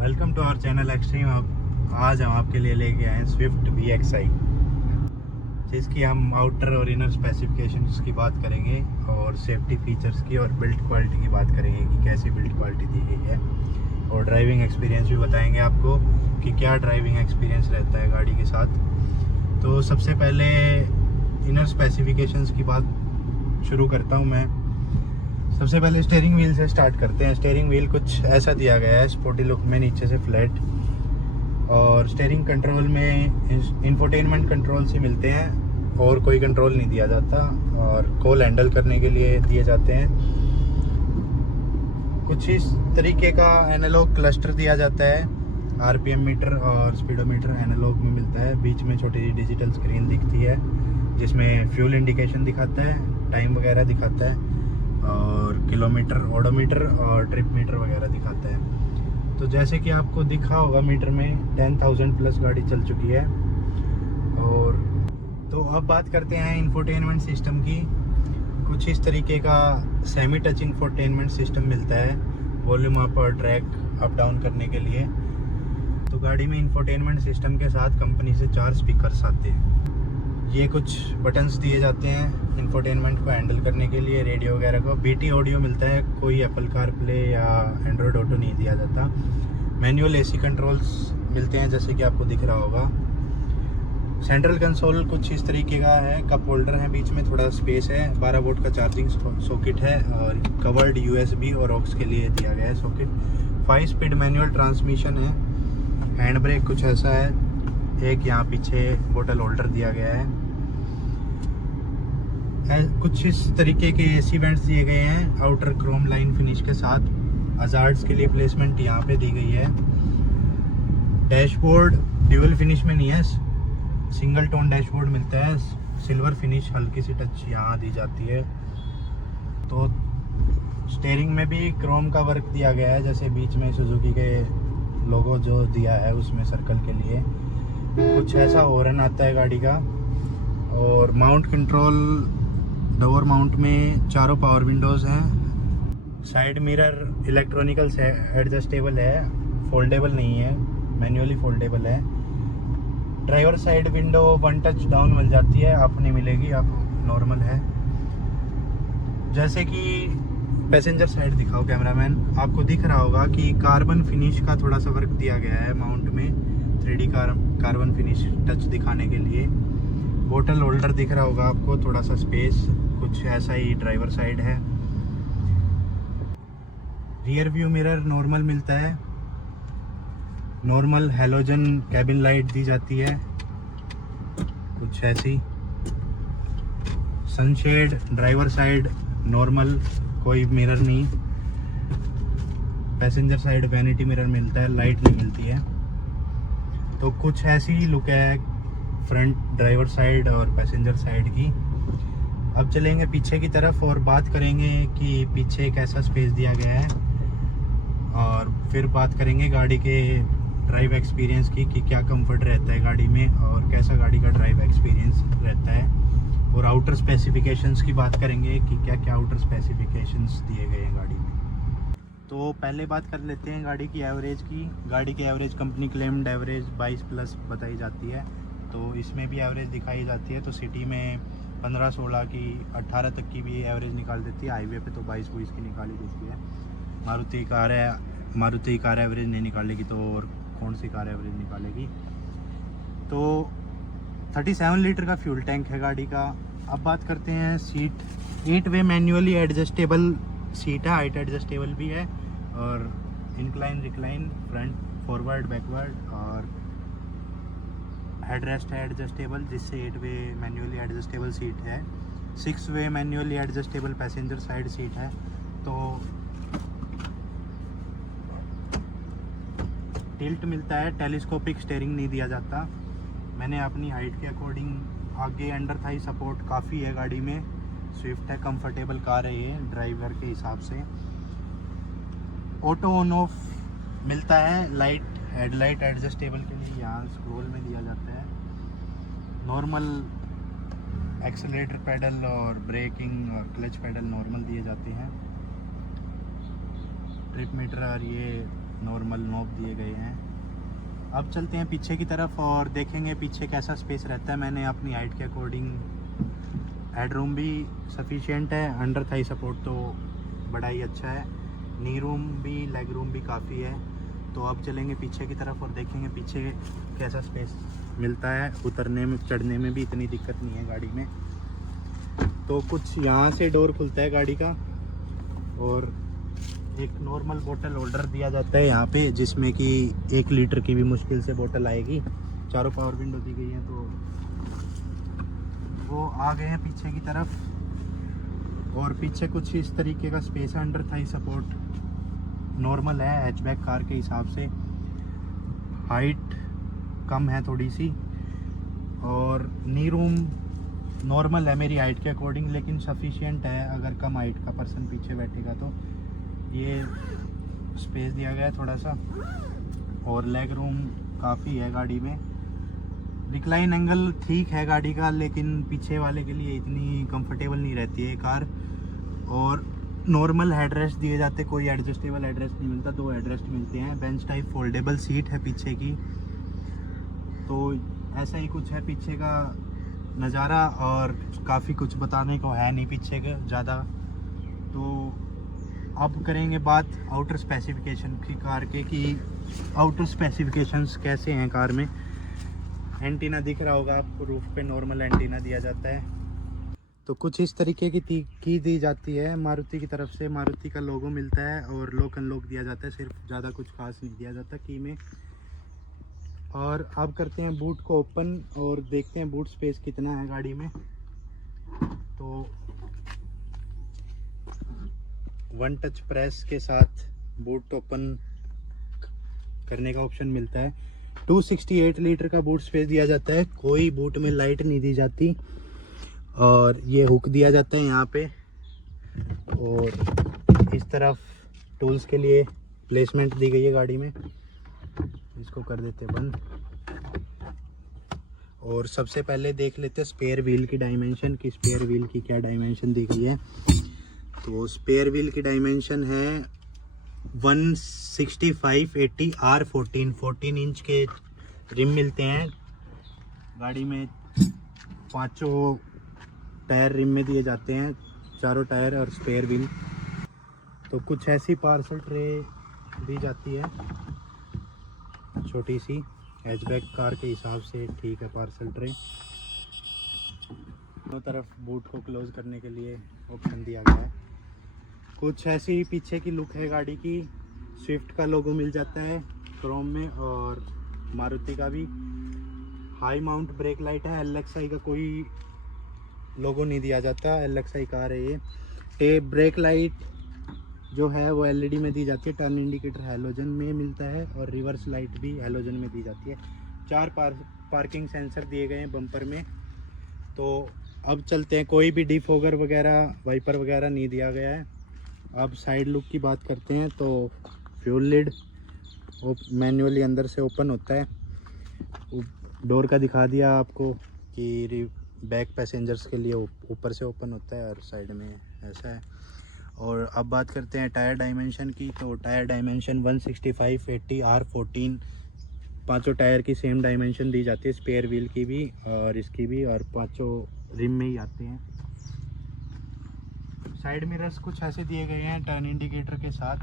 Welcome to our channel Extreme. आज हम आपके लिए लेके आए हैं स्विफ्ट VXI, जिसकी हम आउटर और इनर स्पेसिफिकेशंस की बात करेंगे और सेफ्टी फीचर्स की और बिल्ड क्वालिटी की बात करेंगे कि कैसी बिल्ड क्वालिटी दी गई है, और ड्राइविंग एक्सपीरियंस भी बताएंगे आपको कि क्या ड्राइविंग एक्सपीरियंस रहता है गाड़ी के साथ। तो सबसे पहले इनर स्पेसिफिकेशंस की बात शुरू करता हूँ मैं। सबसे पहले स्टीयरिंग व्हील से स्टार्ट करते हैं। स्टीयरिंग व्हील कुछ ऐसा दिया गया है स्पोर्टी लुक में, नीचे से फ्लैट, और स्टीयरिंग कंट्रोल में इंफोटेनमेंट कंट्रोल से मिलते हैं और कोई कंट्रोल नहीं दिया जाता, और कॉल हैंडल करने के लिए दिए जाते हैं। कुछ इस तरीके का एनालॉग क्लस्टर दिया जाता है, RPM मीटर और स्पीडोमीटर एनालॉग में मिलता है। बीच में छोटी सी डिजिटल स्क्रीन दिखती है जिसमें फ्यूल इंडिकेशन दिखाता है, टाइम वगैरह दिखाता है, और किलोमीटर, ओडोमीटर और ट्रिप मीटर वगैरह दिखाता है। तो जैसे कि आपको दिखा होगा मीटर में 10,000 प्लस गाड़ी चल चुकी है। और तो अब बात करते हैं इंफोटेनमेंट सिस्टम की। कुछ इस तरीके का सेमी टच इंफोटेनमेंट सिस्टम मिलता है वॉल्यूम अप और ट्रैक अप डाउन करने के लिए। तो गाड़ी में इंफोटेनमेंट सिस्टम के साथ कंपनी से 4 स्पीकर्स आते हैं। ये कुछ बटन्स दिए जाते हैं इंफोटेनमेंट को हैंडल करने के लिए, रेडियो वगैरह को। BT ऑडियो मिलता है, कोई एप्पल कारप्ले या एंड्रॉयड ऑटो नहीं दिया जाता। मैनुअल AC कंट्रोल्स मिलते हैं जैसे कि आपको दिख रहा होगा। सेंट्रल कंसोल कुछ इस तरीके का है, कप होल्डर है, बीच में थोड़ा स्पेस है, 12 वोल्ट का चार्जिंग सॉकेट है, और कवर्ड USB और ऑक्स के लिए दिया गया है सॉकेट। 5 स्पीड मैनुअल ट्रांसमिशन है। हैंड ब्रेक कुछ ऐसा है, एक यहाँ पीछे बोतल होल्डर दिया गया है। कुछ इस तरीके के AC वेंट्स दिए गए हैं आउटर क्रोम लाइन फिनिश के साथ। हजार्ड्स के लिए प्लेसमेंट यहाँ पे दी गई है। डैशबोर्ड ड्यूअल फिनिश में नहीं है, सिंगल टोन डैशबोर्ड मिलता है। सिल्वर फिनिश हल्की सी टच यहाँ दी जाती है। तो स्टीयरिंग में भी क्रोम का वर्क दिया गया है, जैसे बीच में सुजुकी के लोगो जो दिया है उसमें सर्कल के लिए। कुछ ऐसा हॉर्न आता है गाड़ी का। और माउंट कंट्रोल, डोर माउंट में चारों पावर विंडोज़ हैं। साइड मिरर इलेक्ट्रॉनिकल से एडजस्टेबल है, फोल्डेबल नहीं है, मैन्युअली फोल्डेबल है। Driver side window 1 touch down मिल जाती है, अप नहीं मिलेगी, अप नॉर्मल है। जैसे कि पैसेंजर साइड दिखाओ कैमरामैन, आपको दिख रहा होगा कि कार्बन फिनिश का थोड़ा सा वर्क दिया गया है माउंट में, 3D कार्बन फिनिश टच दिखाने के लिए। बोतल होल्डर दिख रहा होगा आपको, थोड़ा सा स्पेस, कुछ ऐसा ही ड्राइवर साइड है। रियर व्यू मिरर नॉर्मल मिलता है, नॉर्मल हैलोजन कैबिन लाइट दी जाती है कुछ ऐसी। सनशेड ड्राइवर साइड नॉर्मल, कोई मिरर नहीं। पैसेंजर साइड वैनिटी मिरर मिलता है, लाइट नहीं मिलती है। तो कुछ ऐसी ही लुक है फ्रंट ड्राइवर साइड और पैसेंजर साइड की। अब चलेंगे पीछे की तरफ और बात करेंगे कि पीछे कैसा स्पेस दिया गया है, और फिर बात करेंगे गाड़ी के ड्राइव एक्सपीरियंस की कि क्या कंफर्ट रहता है गाड़ी में और कैसा गाड़ी का ड्राइव एक्सपीरियंस रहता है। और आउटर स्पेसिफिकेशंस की बात करेंगे कि क्या क्या आउटर स्पेसिफिकेशंस दिए गए हैं गाड़ी में। तो पहले बात कर लेते हैं गाड़ी की एवरेज की। गाड़ी की average company claimed average 22 plus बताई जाती है, तो इसमें भी एवरेज दिखाई जाती है। तो सिटी में 15-16 की, 18 तक की भी एवरेज निकाल देती है। हाईवे पे तो 22-22 की निकाली देती है। मारुति कार एवरेज नहीं निकालेगी तो और कौन सी कार एवरेज निकालेगी। तो 37 लीटर का फ्यूल टैंक है गाड़ी का। अब बात करते हैं seat. 8 way manually adjustable seat है, हाइट एडजस्टेबल भी है, और incline recline, front forward backward, और हेड रेस्ट है एडजस्टेबल, जिससे 8 वे मैन्युअली एडजस्टेबल सीट है। 6 way manually adjustable passenger side seat है। तो टिल्ट मिलता है, टेलीस्कोपिक स्टीयरिंग नहीं दिया जाता। मैंने अपनी हाइट के अकॉर्डिंग आगे अंडर थाई सपोर्ट काफ़ी है गाड़ी में। स्विफ्ट है, कंफर्टेबल कार है ये ड्राइवर के हिसाब से। ऑटो ऑन ऑफ मिलता है, लाइट हेडलाइट एडजस्टेबल के लिए यहाँ स्क्रोल में दिया जाता है। नॉर्मल एक्सेलेरेटर पेडल और ब्रेकिंग और क्लच पेडल नॉर्मल दिए जाते हैं। ट्रिप मीटर और ये नॉर्मल नॉब दिए गए हैं। अब चलते हैं पीछे की तरफ और देखेंगे पीछे कैसा स्पेस रहता है। मैंने अपनी हाइट के अकॉर्डिंग हेडरूम भी सफिशिएंट है, अंडर थाई सपोर्ट तो बड़ा ही अच्छा है, नी रूम भी लेग रूम भी काफ़ी है। तो अब चलेंगे पीछे की तरफ और देखेंगे पीछे कैसा स्पेस मिलता है। उतरने में चढ़ने में भी इतनी दिक्कत नहीं है गाड़ी में। तो कुछ यहाँ से डोर खुलता है गाड़ी का और एक नॉर्मल बोतल होल्डर दिया जाता है यहाँ पे, जिसमें कि 1 लीटर की भी मुश्किल से बोतल आएगी। चारों पावर विंडो दी गई हैं। तो वो आ गए हैं पीछे की तरफ और पीछे कुछ इस तरीके का स्पेस है। अंडर थाई सपोर्ट नॉर्मल है हैचबैक कार के हिसाब से, हाइट कम है थोड़ी सी और नी रूम नॉर्मल है मेरी हाइट के अकॉर्डिंग, लेकिन सफिशिएंट है अगर कम हाइट का पर्सन पीछे बैठेगा तो। ये स्पेस दिया गया है थोड़ा सा और लेग रूम काफ़ी है गाड़ी में। रिक्लाइन एंगल ठीक है गाड़ी का, लेकिन पीछे वाले के लिए इतनी कंफर्टेबल नहीं रहती है कार। और नॉर्मल हेडरेस्ट दिए जाते, कोई एडजस्टेबल हेडरेस्ट नहीं मिलता, 2 हेडरेस्ट मिलते हैं। बेंच टाइप फोल्डेबल सीट है पीछे की। तो ऐसा ही कुछ है पीछे का नज़ारा और काफ़ी कुछ बताने को है नहीं पीछे का ज़्यादा। तो अब करेंगे बात आउटर स्पेसिफिकेशन की कार के, कि आउटर स्पेसिफिकेशंस कैसे हैं कार में। एंटीना दिख रहा होगा आपको, रूफ पे नॉर्मल एंटीना दिया जाता है। तो कुछ इस तरीके की दी जाती है मारुति की तरफ से। मारुति का लोगो मिलता है और लॉक अनलॉक दिया जाता है, सिर्फ ज़्यादा कुछ खास नहीं दिया जाता की में। और अब करते हैं बूट को ओपन और देखते हैं बूट स्पेस कितना है गाड़ी में। तो 1 टच प्रेस के साथ बूट ओपन करने का ऑप्शन मिलता है। 268 लीटर का बूट स्पेस दिया जाता है। कोई बूट में लाइट नहीं दी जाती और ये हुक दिया जाता है यहाँ पे। और इस तरफ टूल्स के लिए प्लेसमेंट दी गई है गाड़ी में। इसको कर देते बंद और सबसे पहले देख लेते हैं स्पेयर व्हील की डायमेंशन, कि स्पेयर व्हील की क्या डायमेंशन दी गई है। तो स्पेयर व्हील की डायमेंशन है 165/80 R14। 14 इंच के रिम मिलते हैं गाड़ी में। 5 टायर रिम में दिए जाते हैं, 4 टायर और स्पेयर व्हील। तो कुछ ऐसी पार्सल ट्रे दी जाती है, छोटी सी हैचबैक कार के हिसाब से ठीक है पार्सल ट्रे। दोनों तरफ बूट को क्लोज करने के लिए ऑप्शन दिया गया है। कुछ ऐसी ही पीछे की लुक है गाड़ी की। स्विफ्ट का लोगो मिल जाता है क्रोम में और मारुति का भी। हाई माउंट ब्रेक लाइट है। एलएक्सआई का कोई लोगो नहीं दिया जाता, एलएक्सआई कार है ये। टेप ब्रेक लाइट जो है वो एलईडी में दी जाती है। टर्न इंडिकेटर हैलोजन में मिलता है और रिवर्स लाइट भी हैलोजन में दी जाती है। 4 पार्किंग सेंसर दिए गए हैं बम्पर में। तो अब चलते हैं, कोई भी डिफॉगर वगैरह वाइपर वगैरह नहीं दिया गया है। अब साइड लुक की बात करते हैं। तो फ्यूल लिड मैन्युअली अंदर से ओपन होता है। डोर का दिखा दिया आपको कि बैक पैसेंजर्स के लिए ऊपर से ओपन होता है और साइड में ऐसा है। और अब बात करते हैं टायर डायमेंशन की। तो टायर डायमेंशन 165/80 R14। 5 टायर की सेम डायमेंशन दी जाती है, स्पेयर व्हील की भी और इसकी भी, और 5 रिम में ही आते हैं। साइड मिरर्स कुछ ऐसे दिए गए हैं टर्न इंडिकेटर के साथ।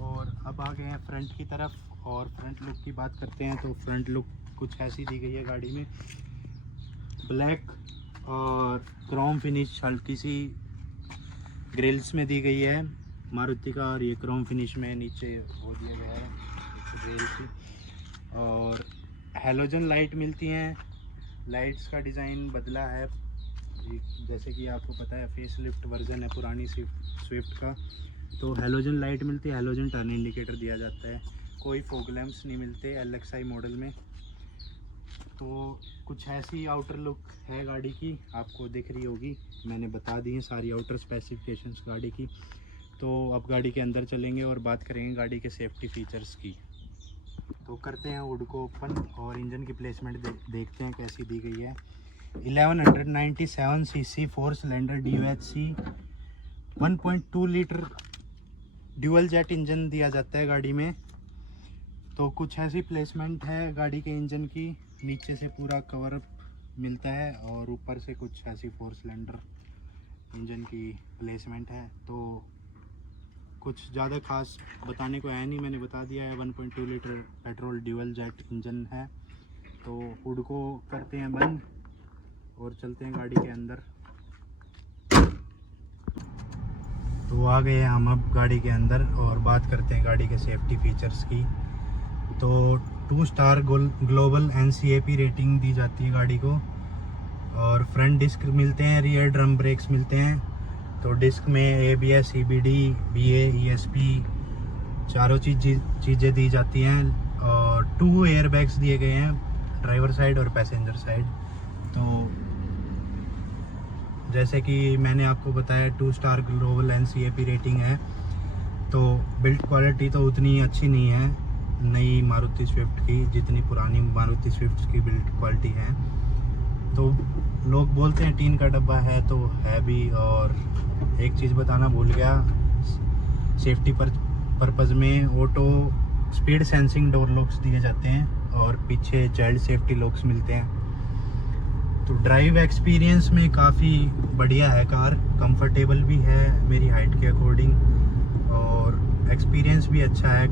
और अब आ गए हैं फ्रंट की तरफ और फ्रंट लुक की बात करते हैं। तो फ्रंट लुक कुछ ऐसी दी गई है गाड़ी में। ब्लैक और क्रोम फिनिश हल्की सी ग्रिल्स में दी गई है मारुति का, और ये क्रोम फिनिश में नीचे वो दिया गया है ग्रिल की। और हैलोजन लाइट मिलती हैं। लाइट्स का डिज़ाइन बदला है, जैसे कि आपको पता है फेस लिफ्ट वर्जन है पुरानी स्विफ्ट का। तो हैलोजन लाइट मिलती है, हैलोजन टर्न इंडिकेटर दिया जाता है। कोई फॉग लैंप्स नहीं मिलते एलएक्सआई मॉडल में। तो कुछ ऐसी आउटर लुक है गाड़ी की, आपको दिख रही होगी। मैंने बता दी है सारी आउटर स्पेसिफिकेशंस गाड़ी की। तो अब गाड़ी के अंदर चलेंगे और बात करेंगे गाड़ी के सेफ्टी फीचर्स की। तो करते हैं हुड को ओपन और इंजन की प्लेसमेंट देखते हैं कैसी दी गई है। 1197 CC 4 cylinder DOHC 1.2 litre dual jet engine दिया जाता है गाड़ी में। तो कुछ ऐसी प्लेसमेंट है गाड़ी के इंजन की, नीचे से पूरा कवर मिलता है और ऊपर से कुछ ऐसी 4 सिलेंडर इंजन की प्लेसमेंट है। तो कुछ ज़्यादा खास बताने को है नहीं, मैंने बता दिया है। 1.2 litre petrol dual jet engine है। तो हुड को करते हैं बंद और चलते हैं गाड़ी के अंदर। तो आ गए हम अब गाड़ी के अंदर और बात करते हैं गाड़ी के सेफ्टी फीचर्स की। तो 2 स्टार ग्लोबल NCAP रेटिंग दी जाती है गाड़ी को। और फ्रंट डिस्क मिलते हैं, रियर ड्रम ब्रेक्स मिलते हैं। तो डिस्क में ABS, CBD, BA, ESP चारों चीज़ें दी जाती हैं। और 2 एयर बैग्स दिए गए हैं, ड्राइवर साइड और पैसेंजर साइड। तो जैसे कि मैंने आपको बताया 2 स्टार ग्लोबल NCAP रेटिंग है। तो बिल्ड क्वालिटी तो उतनी अच्छी नहीं है नई मारुति स्विफ्ट की जितनी पुरानी मारुति स्विफ्ट की बिल्ड क्वालिटी है। तो लोग बोलते हैं टीन का डब्बा है, तो है भी। और एक चीज़ बताना भूल गया, सेफ्टी पर्पज़ में auto speed sensing door locks दिए जाते हैं और पीछे चाइल्ड सेफ्टी लॉक्स मिलते हैं। तो ड्राइव एक्सपीरियंस में काफ़ी बढ़िया है कार, कंफर्टेबल भी है मेरी हाइट के अकॉर्डिंग और एक्सपीरियंस भी अच्छा है।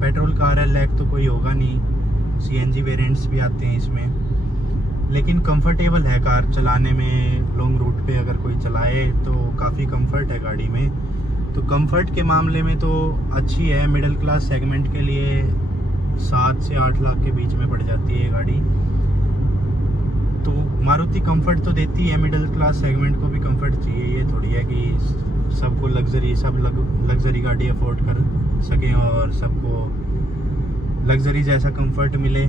पेट्रोल कार है, लैग तो कोई होगा नहीं। CNG वेरिएंट्स भी आते हैं इसमें, लेकिन कंफर्टेबल है कार चलाने में। लॉन्ग रूट पे अगर कोई चलाए तो काफ़ी कंफर्ट है गाड़ी में। तो कंफर्ट के मामले में तो अच्छी है। मिडिल क्लास सेगमेंट के लिए 7 से 8 लाख के बीच में पड़ जाती है गाड़ी। तो मारुति कंफर्ट तो देती है, मिडिल क्लास सेगमेंट को भी कंफर्ट चाहिए। ये थोड़ी है कि सबको लग्जरी गाड़ी अफोर्ड कर सकें और सबको लग्जरी जैसा कंफर्ट मिले।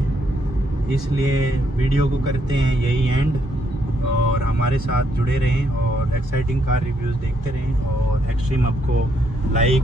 इसलिए वीडियो को करते हैं यही एंड, और हमारे साथ जुड़े रहें और एक्साइटिंग कार रिव्यूज़ देखते रहें। और एक्सट्रीम हब को लाइक